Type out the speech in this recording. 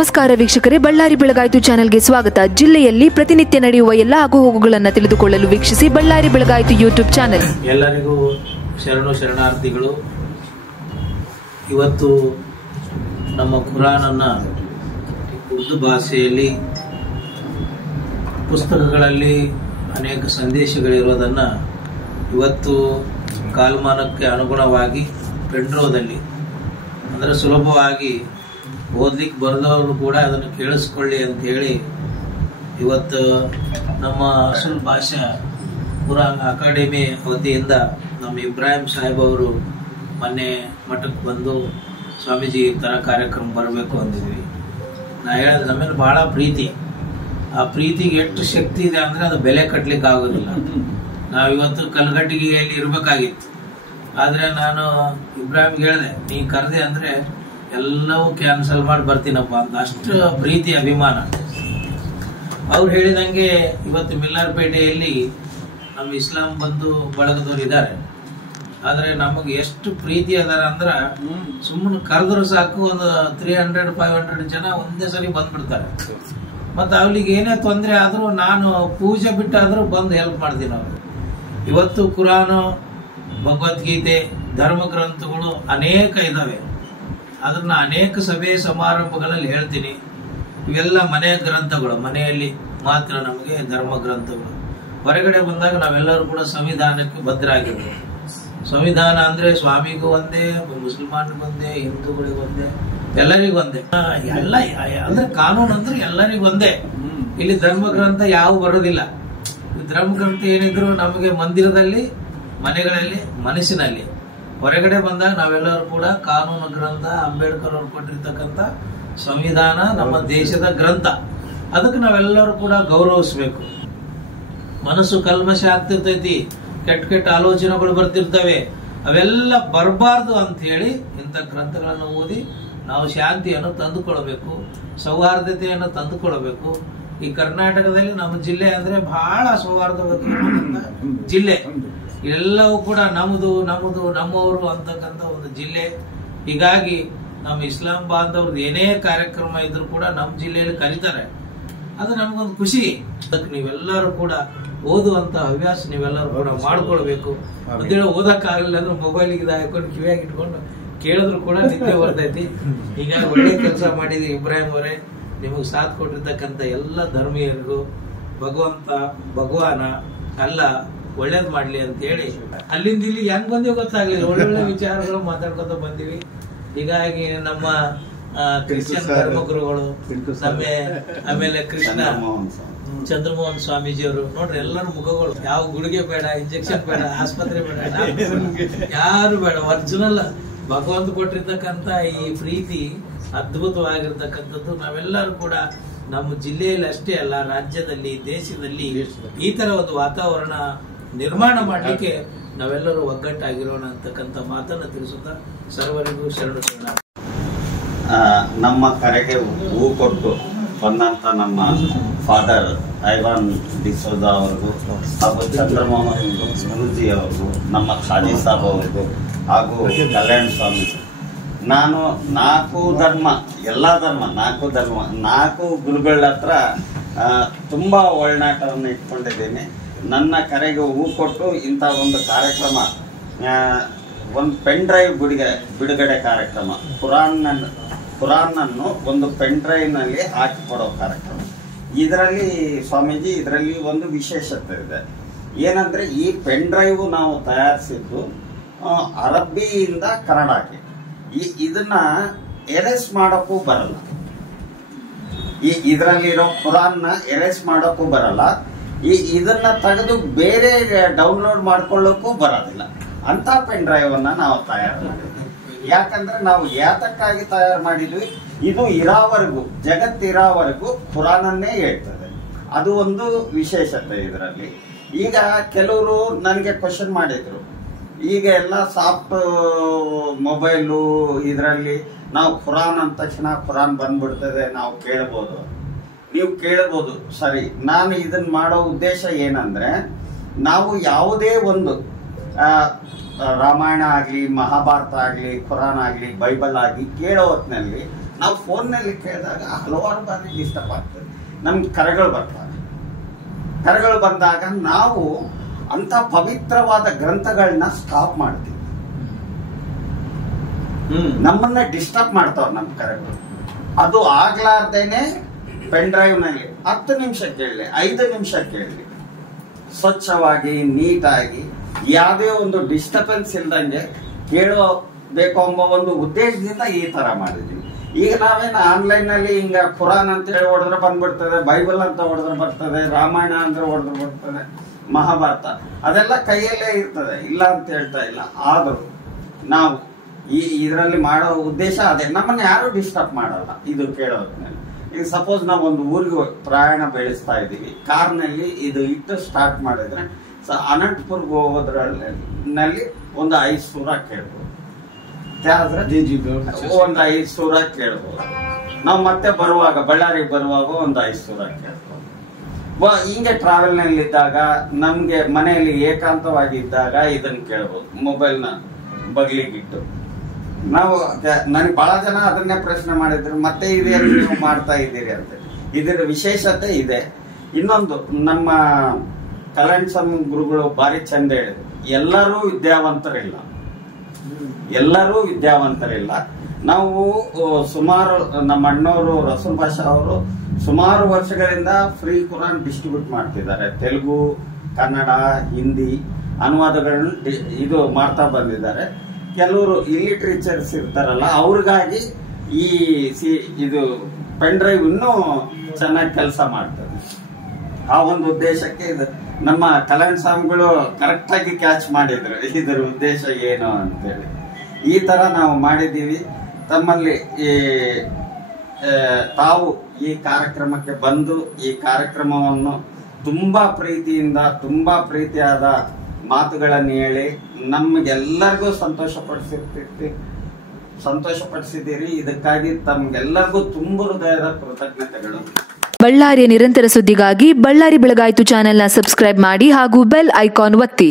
ನಮಸ್ಕಾರ ವೀಕ್ಷಕರೇ, ಬಳ್ಳಾರಿ ಬೆಳಗಾಯಿತು ಚಾನೆಲ್ಗೆ ಸ್ವಾಗತ. ಜಿಲ್ಲೆಯಲ್ಲಿ ಪ್ರತಿನಿತ್ಯ ನಡೆಯುವ ಎಲ್ಲ ಆಗುಹೋಗುಗಳನ್ನು ತಿಳಿದುಕೊಳ್ಳಲು ವೀಕ್ಷಿಸಿ ಬಳ್ಳಾರಿ ಬೆಳಗಾಯಿತು ಯೂಟ್ಯೂಬ್ ಚಾನೆಲ್. ಎಲ್ಲರಿಗೂ ಶರಣಾರ್ಥಿಗಳು. ಇವತ್ತು ನಮ್ಮ ಕುರಾನನ್ನ ಉರ್ದು ಭಾಷೆಯಲ್ಲಿ ಪುಸ್ತಕಗಳಲ್ಲಿ ಅನೇಕ ಸಂದೇಶಗಳಿರೋದನ್ನು ಇವತ್ತು ಕಾಲಮಾನಕ್ಕೆ ಅನುಗುಣವಾಗಿ ಪೆಂಡ್ರೋದಲ್ಲಿ ಅಂದರೆ ಸುಲಭವಾಗಿ ಓದ್ಲಿಕ್ಕೆ ಬರೆದವರು ಕೂಡ ಅದನ್ನು ಕೇಳಿಸ್ಕೊಳ್ಳಿ ಅಂತ ಹೇಳಿ ಇವತ್ತು ನಮ್ಮ ಅಸಲ್ ಭಾಷಾ ಕುರಾನ್ ಅಕಾಡೆಮಿ ವತಿಯಿಂದ ನಮ್ಮ ಇಬ್ರಾಹಿಂ ಸಾಹೇಬ್ ಅವರು ಮೊನ್ನೆ ಮಠಕ್ಕೆ ಬಂದು ಸ್ವಾಮೀಜಿ ಈ ಥರ ಕಾರ್ಯಕ್ರಮ ಬರಬೇಕು ಅಂದಿದ್ವಿ. ನಾ ಹೇಳಿದ್ರೆ ನಮ್ಮೇಲೆ ಬಹಳ ಪ್ರೀತಿ, ಆ ಪ್ರೀತಿಗೆ ಎಷ್ಟು ಶಕ್ತಿ ಇದೆ ಅಂದ್ರೆ ಅದು ಬೆಲೆ ಕಟ್ಲಿಕ್ಕೆ ಆಗೋದಿಲ್ಲ. ನಾವಿವತ್ತು ಕಲ್ಗಟ್ಟಿಗೆಯಲ್ಲಿ ಇರಬೇಕಾಗಿತ್ತು, ಆದ್ರೆ ನಾನು ಇಬ್ರಾಹಿಂಗೆ ಹೇಳಿದೆ, ನೀ ಕರೆದೆ ಅಂದ್ರೆ ಎಲ್ಲವೂ ಕ್ಯಾನ್ಸಲ್ ಮಾಡಿ ಬರ್ತೀನಪ್ಪ ಅಂತ. ಅಷ್ಟು ಪ್ರೀತಿ ಅಭಿಮಾನ. ಅವ್ರು ಹೇಳಿದಂಗೆ ಇವತ್ತು ಮಿಲ್ಲಾರ್ಪೇಟೆಯಲ್ಲಿ ನಮ್ಮ ಇಸ್ಲಾಂ ಬಂಧು ಬಳಗದವ್ರು ಇದ್ದಾರೆ, ಆದ್ರೆ ನಮಗೆ ಎಷ್ಟು ಪ್ರೀತಿ ಅದಾರ ಅಂದ್ರ ಸುಮ್ಮನೆ ಕರೆದ್ರು ಸಾಕು ಒಂದು 300-500 ಜನ ಒಂದೇ ಸರಿ ಬಂದ್ಬಿಡ್ತಾರೆ. ಮತ್ತೆ ಅವ್ರಿಗೆ ಏನೇ ತೊಂದರೆ ಆದ್ರೂ ನಾನು ಪೂಜೆ ಬಿಟ್ಟಾದ್ರೂ ಬಂದು ಹೆಲ್ಪ್ ಮಾಡ್ತೀನಿ ಅವ್ರು. ಇವತ್ತು ಕುರಾನು, ಭಗವದ್ಗೀತೆ, ಧರ್ಮ ಗ್ರಂಥಗಳು ಅನೇಕ ಇದಾವೆ. ಅದನ್ನ ಅನೇಕ ಸಭೆ ಸಮಾರಂಭಗಳಲ್ಲಿ ಹೇಳ್ತೀನಿ. ಇವೆಲ್ಲ ಮನೆಯ ಗ್ರಂಥಗಳು, ಮನೆಯಲ್ಲಿ ಮಾತ್ರ ನಮಗೆ ಧರ್ಮ ಗ್ರಂಥಗಳು. ಹೊರಗಡೆ ಬಂದಾಗ ನಾವೆಲ್ಲರೂ ಕೂಡ ಸಂವಿಧಾನಕ್ಕೆ ಬದ್ಧರಾಗಿರ್ಬೇಕು. ಸಂವಿಧಾನ ಅಂದ್ರೆ ಸ್ವಾಮಿಗೂ ಒಂದೇ, ಮುಸಲ್ಮಾನ್ರಿಗೂ ಒಂದೇ, ಹಿಂದೂಗಳಿಗೂ ಒಂದೇ, ಎಲ್ಲರಿಗೂ ಒಂದೇ. ಎಲ್ಲ ಅಂದ್ರೆ ಕಾನೂನು ಅಂದ್ರೆ ಎಲ್ಲರಿಗೂ ಒಂದೇ. ಇಲ್ಲಿ ಧರ್ಮ ಗ್ರಂಥ ಯಾವ ಬರೋದಿಲ್ಲ. ಧರ್ಮ ಗ್ರಂಥ ಏನಿದ್ರು ನಮಗೆ ಮಂದಿರದಲ್ಲಿ, ಮನೆಗಳಲ್ಲಿ, ಮನಸ್ಸಿನಲ್ಲಿ. ಹೊರಗಡೆ ಬಂದಾಗ ನಾವೆಲ್ಲರೂ ಕೂಡ ಕಾನೂನು ಗ್ರಂಥ, ಅಂಬೇಡ್ಕರ್ ಅವರು ಕೊಟ್ಟಿರ್ತಕ್ಕಂಥ ಸಂವಿಧಾನ ನಮ್ಮ ದೇಶದ ಗ್ರಂಥ, ಅದಕ್ಕೆ ನಾವೆಲ್ಲರೂ ಕೂಡ ಗೌರವಿಸ್ಬೇಕು. ಮನಸ್ಸು ಕಲ್ಮಶ ಆಗ್ತಿರ್ತೈತಿ, ಕೆಟ್ಟ ಆಲೋಚನೆಗಳು ಬರ್ತಿರ್ತವೆ, ಅವೆಲ್ಲ ಬರಬಾರ್ದು ಅಂತ ಹೇಳಿ ಇಂಥ ಗ್ರಂಥಗಳನ್ನು ಓದಿ ನಾವು ಶಾಂತಿಯನ್ನು ತಂದುಕೊಳ್ಬೇಕು, ಸೌಹಾರ್ದತೆಯನ್ನು ತಂದುಕೊಳ್ಬೇಕು. ಈ ಕರ್ನಾಟಕದಲ್ಲಿ ನಮ್ಮ ಜಿಲ್ಲೆ ಅಂದ್ರೆ ಬಹಳ ಸೌಹಾರ್ದವಾದ ಜಿಲ್ಲೆ. ಎಲ್ಲವೂ ಕೂಡ ನಮ್ಮದು ನಮ್ಮದು ನಮ್ಮವರು ಅಂತಕ್ಕಂಥ ಒಂದು ಜಿಲ್ಲೆ. ಹೀಗಾಗಿ ನಮ್ಮ ಇಸ್ಲಾಂ ಬಾಂಧವ್ರದ್ದು ಏನೇ ಕಾರ್ಯಕ್ರಮ ಇದ್ರು ಕೂಡ ನಮ್ಮ ಜಿಲ್ಲೆಯಲ್ಲಿ ಕರೀತಾರೆ. ಅದು ನಮಗೊಂದು ಖುಷಿ. ಅದಕ್ಕೆ ನೀವೆಲ್ಲರೂ ಕೂಡ ಓದುವಂತ ಹವ್ಯಾಸ ನೀವೆಲ್ಲರೂ ಕೂಡ ಮಾಡ್ಕೊಳ್ಬೇಕು. ಅಂತೇಳಿ ಓದಕ್ಕಾಗಲಿಲ್ಲ ಅಂದ್ರೆ ಮೊಬೈಲ್ಗೆ ಹಾಕೊಂಡು ಕಿವಿಯಾಗಿ ಇಟ್ಕೊಂಡು ಕೇಳಿದ್ರು ಕೂಡ ನಿದ್ದೆ ಬರ್ತೈತಿ. ಹೀಗಾಗಿ ಒಳ್ಳೆ ಕೆಲಸ ಮಾಡಿದ್ರಿ ಇಬ್ರಾಹಿಂ ಅವರೇ. ನಿಮಗೆ ಸಾಥ್ ಕೊಟ್ಟಿರ್ತಕ್ಕಂಥ ಎಲ್ಲ ಧರ್ಮೀಯರಿಗೂ ಭಗವಾನ ಅಲ್ಲ ಒಳ್ಳೇದ್ ಮಾಡ್ಲಿ ಅಂತ ಹೇಳಿ ಅಲ್ಲಿಂದ ಇಲ್ಲಿ ಹೆಂಗ್ ಬಂದಿವಿ ಗೊತ್ತಾಗ್ಲಿಲ್ಲ. ಒಳ್ಳೊಳ್ಳೆ ವಿಚಾರಗಳು ಮಾತಾಡ್ಕೊತ ಬಂದಿವಿ. ಹೀಗಾಗಿ ನಮ್ಮ ಕ್ರಿಶ್ಚಿಯನ್ ಧರ್ಮಗುರುಗಳು, ಆಮೇಲೆ ಕೃಷ್ಣ ಚಂದ್ರಮೋಹನ್ ಸ್ವಾಮೀಜಿಯವರು ನೋಡ್ರಿ, ಎಲ್ಲರ ಮುಖಗಳು ಯಾವ ಗುಳಿಗೆ ಬೇಡ, ಇಂಜೆಕ್ಷನ್ ಬೇಡ, ಆಸ್ಪತ್ರೆ ಬೇಡ, ಯಾರು ಬೇಡ. ಒರಿಜಿನಲ್ ಭಗವಂತ ಕೊಟ್ಟಿರ್ತಕ್ಕಂಥ ಈ ಪ್ರೀತಿ ಅದ್ಭುತವಾಗಿರ್ತಕ್ಕಂಥದ್ದು. ನಾವೆಲ್ಲರೂ ಕೂಡ ನಮ್ಮ ಜಿಲ್ಲೆಯಲ್ಲಿ ಅಷ್ಟೇ ಅಲ್ಲ, ರಾಜ್ಯದಲ್ಲಿ, ದೇಶದಲ್ಲಿ ಈ ತರ ಒಂದು ವಾತಾವರಣ ನಿರ್ಮಾಣ ಮಾಡಲಿಕ್ಕೆ ನಾವೆಲ್ಲರೂ ಒಗ್ಗಟ್ಟಾಗಿರೋಣ ಅಂತಕ್ಕಂಥ ಮಾತನ್ನ ತಿಳಿಸುತ್ತಾ ಸರ್ವರಿಗೂ ಶರಣ. ನಮ್ಮ ಕರೆಗೆ ಹೂ ಕೊಟ್ಟು ಬಂದಂತ ನಮ್ಮ ಫಾದರ್ ಐವಾನ್ ಡಿಸೋಜಾ ಅವ್ರಿಗೂ ಹಾಗೂ ಚಂದ್ರಮೋಹನ್ ಗುರೂಜಿ ಅವ್ರಿಗೂ, ನಮ್ಮ ಖಾಜಿ ಸಾಬ್ ಅವ್ರಿಗೂ ಹಾಗೂ ಕಲ್ಯಾಣ ಸ್ವಾಮಿ, ನಾನು 4 ಧರ್ಮ, ಎಲ್ಲಾ ಧರ್ಮ, 4 ಗುರುಗಳ ಹತ್ರ ತುಂಬಾ ಒಳನಾಟವನ್ನು ಇಟ್ಕೊಂಡಿದ್ದೀನಿ. ನನ್ನ ಕರೆಗೆ ಹೂ ಕೊಟ್ಟು ಇಂಥ ಒಂದು ಕಾರ್ಯಕ್ರಮ, ಒಂದು ಪೆನ್ ಡ್ರೈವ್ ಬಿಡುಗಡೆ ಕಾರ್ಯಕ್ರಮ, ಕುರಾನನ್ನು ಒಂದು ಪೆನ್ ಡ್ರೈವ್ ನಲ್ಲಿ ಹಾಕಿಕೊಡೋ ಕಾರ್ಯಕ್ರಮ. ಇದರಲ್ಲಿ ಸ್ವಾಮೀಜಿ, ಇದರಲ್ಲಿ ಒಂದು ವಿಶೇಷತೆ ಇದೆ. ಏನಂದ್ರೆ ಈ ಪೆನ್ ಡ್ರೈವ್ ನಾವು ತಯಾರಿಸಿದ್ದು ಅರಬ್ಬಿಯಿಂದ ಕನ್ನಡಕ್ಕೆ. ಇದನ್ನ ಎರೇಸ್ ಮಾಡೋಕ್ಕೂ ಬರಲ್ಲ. ಇದರಲ್ಲಿರೋ ಕುರಾನ್ನ ಎರೇಸ್ ಮಾಡೋಕ್ಕೂ ಬರಲ್ಲ. ಇದನ್ನ ತೆಗೆದು ಬೇರೆ ಡೌನ್ಲೋಡ್ ಮಾಡ್ಕೊಳ್ಳೋಕ್ಕೂ ಬರೋದಿಲ್ಲ. ಅಂತ ಪೆನ್ ಡ್ರೈವ್ ಅನ್ನ ನಾವು ತಯಾರು ಮಾಡಿದ್ವಿ. ಯಾಕಂದ್ರೆ ನಾವು ಯಾತಕ್ಕಾಗಿ ತಯಾರು ಮಾಡಿದ್ವಿ, ಇದು ಇರೋವರೆಗೂ, ಜಗತ್ತಿರೋವರೆಗೂ ಕುರಾನನ್ನೇ ಹೇಳ್ತದೆ. ಅದು ಒಂದು ವಿಶೇಷತೆ ಇದರಲ್ಲಿ. ಈಗ ಕೆಲವರು ನನಗೆ ಕ್ವಶನ್ ಮಾಡಿದ್ರು, ಈಗ ಎಲ್ಲ ಸಾಫ್ಟ್ ಮೊಬೈಲು ಇದರಲ್ಲಿ ನಾವು ಕುರಾನ್ ಅಂದ ತಕ್ಷಣ ಕುರಾನ್ ಬಂದ್ಬಿಡ್ತದೆ, ನಾವು ಕೇಳ್ಬೋದು. ನೀವು ಕೇಳ್ಬೋದು, ಸರಿ. ನಾನು ಇದನ್ನ ಮಾಡೋ ಉದ್ದೇಶ ಏನಂದ್ರೆ, ನಾವು ಯಾವುದೇ ಒಂದು ರಾಮಾಯಣ ಆಗಲಿ, ಮಹಾಭಾರತ ಆಗಲಿ, ಕುರಾನ್ ಆಗಲಿ, ಬೈಬಲ್ ಆಗಲಿ ಕೇಳೋ ಹೊತ್ತಿನಲ್ಲಿ ನಾವು ಫೋನ್ನಲ್ಲಿ ಕೇಳಿದಾಗ ಹಲವಾರು ಬಾರಿ ಡಿಸ್ಟರ್ಬ್ ಆಗ್ತದೆ. ನಮ್ಗೆ ಕರೆಗಳು ಬರ್ತವೆ. ಕರೆಗಳು ಬಂದಾಗ ನಾವು ಅಂತ ಪವಿತ್ರವಾದ ಗ್ರಂಥಗಳನ್ನ ಸ್ಟಾಪ್ ಮಾಡ್ತೀವಿ. ನಮ್ಮನ್ನ ಡಿಸ್ಟರ್ಬ್ ಮಾಡ್ತಾವ ನಮ್ಮ ಕರೆಗಳು. ಅದು ಆಗ್ಲಾರ್ದೇನೆ ಪೆನ್ ಡ್ರೈವ್ ನಲ್ಲಿ 10 ನಿಮಿಷ ಕೇಳಲಿ, 5 ನಿಮಿಷ ಕೇಳಲಿ, ಸ್ವಚ್ಛವಾಗಿ ನೀಟಾಗಿ ಯಾವುದೇ ಒಂದು ಡಿಸ್ಟರ್ಬೆನ್ಸ್ ಇಲ್ದಂಗೆ ಕೇಳಬೇಕು ಎಂಬ ಒಂದು ಉದ್ದೇಶದಿಂದ ಈ ತರ ಮಾಡಿದ್ವಿ. ಈಗ ನಾವೇನು ಆನ್ಲೈನ್ ನಲ್ಲಿ ಹಿಂಗ ಖುರಾನ್ ಅಂತ ಹೇಳಿ ಹೊಡೆದ್ರೆ ಬಂದ್ಬಿಡ್ತದೆ, ಬೈಬಲ್ ಅಂತ ಹೊಡೆದ್ರೆ ಬರ್ತದೆ, ರಾಮಾಯಣ ಅಂದ್ರೆ ಹೊಡೆದ್ರೆ ಬರ್ತದೆ, ಮಹಾಭಾರತ ಅದೆಲ್ಲ ಕೈಯಲ್ಲೇ ಇರ್ತದೆ, ಇಲ್ಲ ಅಂತ ಹೇಳ್ತಾ ಇಲ್ಲ. ಆದರೂ ನಾವು ಇದರಲ್ಲಿ ಮಾಡೋ ಉದ್ದೇಶ ಅದೇ, ನಮ್ಮನ್ನ ಯಾರು ಡಿಸ್ಟರ್ಬ್ ಮಾಡಲ್ಲ ಇದು ಕೇಳೋದ್ರಲ್ಲಿ. ಈಗ ಸಪೋಸ್ ನಾವು ಒಂದು ಊರಿಗೆ ಪ್ರಯಾಣ ಬೆಳೆಸ್ತಾ ಇದೀವಿ, ಕಾರ್ನಲ್ಲಿ ಇದು ಇಟ್ಟು ಸ್ಟಾರ್ಟ್ ಮಾಡಿದ್ರೆ ಅನಂತಪುರ್ಗೆ ಹೋಗೋದ್ರಲ್ಲಿ ಒಂದು 5 ಸೂರ ಕೇಳ್ಬೋದು, ಒಂದು 5 ಸೂರ ಕೇಳ್ಬೋದು. ನಾವು ಮತ್ತೆ ಬರುವಾಗ ಬಳ್ಳಾರಿಗೆ ಬರುವಾಗ ಒಂದು 5 ಸೂರ ಕೇಳ್ಬೋದು. ಹಿಂಗೆ ಟ್ರಾವೆಲ್ ನಲ್ಲಿ ಇದ್ದಾಗ, ನಮ್ಗೆ ಮನೆಯಲ್ಲಿ ಏಕಾಂತವಾಗಿ ಇದ್ದಾಗ ಇದನ್ನ ಕೇಳ್ಬೋದು. ಮೊಬೈಲ್ನ ಬಗ್ಲಿಗಿಟ್ಟು ನಾವು, ನನಗೆ ಬಹಳ ಜನ ಅದನ್ನೇ ಪ್ರಶ್ನೆ ಮಾಡಿದ್ರು, ಮತ್ತೆ ಇದೇ ನೀವು ಮಾಡ್ತಾ ಇದ್ದೀರಿ ಅಂತ. ಇದರ ವಿಶೇಷತೆ ಇದೆ. ಇನ್ನೊಂದು, ನಮ್ಮ ಕಲ್ಯಾಣ ಗುರುಗಳು ಬಾರಿ ಚಂದ ಹೇಳಿದ್ರು, ಎಲ್ಲರೂ ವಿದ್ಯಾವಂತರಿಲ್ಲ. ನಾವು ಸುಮಾರು ನಮ್ಮ ಅಣ್ಣವರು ರಸೂಲ್ ಭಾಷಾ ಅವರು ಸುಮಾರು ವರ್ಷಗಳಿಂದ ಫ್ರೀ ಕುರಾನ್ ಡಿಸ್ಟ್ರಿಬ್ಯೂಟ್ ಮಾಡ್ತಿದ್ದಾರೆ. ತೆಲುಗು, ಕನ್ನಡ, ಹಿಂದಿ ಅನುವಾದಗಳನ್ನು ಇದು ಮಾಡ್ತಾ ಬಂದಿದ್ದಾರೆ. ಕೆಲವರು ಇಲ್ಲಿಟ್ರೇಚರ್ಸ್ ಇರ್ತಾರಲ್ಲ, ಅವ್ರಿಗಾಗಿ ಇದು ಪೆನ್ ಡ್ರೈವ್ ಇನ್ನೂ ಚೆನ್ನಾಗಿ ಕೆಲಸ ಮಾಡ್ತದೆ. ಆ ಒಂದು ಉದ್ದೇಶಕ್ಕೆ ಇದು ನಮ್ಮ ಕಲ್ಯಾಣ ಸ್ವಾಮಿಗಳು ಕರೆಕ್ಟ್ ಆಗಿ ಕ್ಯಾಚ್ ಮಾಡಿದ್ರು ಇದರ ಉದ್ದೇಶ ಏನು ಅಂತೇಳಿ. ಈ ತರ ನಾವು ಮಾಡಿದ್ದೀವಿ. ತಮ್ಮಲ್ಲಿ ತಾವು ಈ ಕಾರ್ಯಕ್ರಮಕ್ಕೆ ಬಂದು ಈ ಕಾರ್ಯಕ್ರಮವನ್ನು ತುಂಬಾ ಪ್ರೀತಿಯಿಂದ, ತುಂಬಾ ಪ್ರೀತಿಯಾದ ಮಾತುಗಳನ್ನು ಹೇಳಿ ನಮ್ಗೆಲ್ಲರಿಗೂ ಸಂತೋಷಪಡಿಸಿದ್ದೀರಿ. ಇದಕ್ಕಾಗಿ ತಮ್ಗೆಲ್ಲರಿಗೂ ತುಂಬ ಹೃದಯದ ಕೃತಜ್ಞತೆಗಳು. ಬಳ್ಳಾರಿಯ ನಿರಂತರ ಸುದ್ದಿಗಾಗಿ ಬಳ್ಳಾರಿ ಬೆಳಗಾಯಿತು ಚಾನೆಲ್ನ ಸಬ್ಸ್ಕ್ರೈಬ್ ಮಾಡಿ ಹಾಗೂ ಬೆಲ್ ಐಕಾನ್ ಒತ್ತಿ.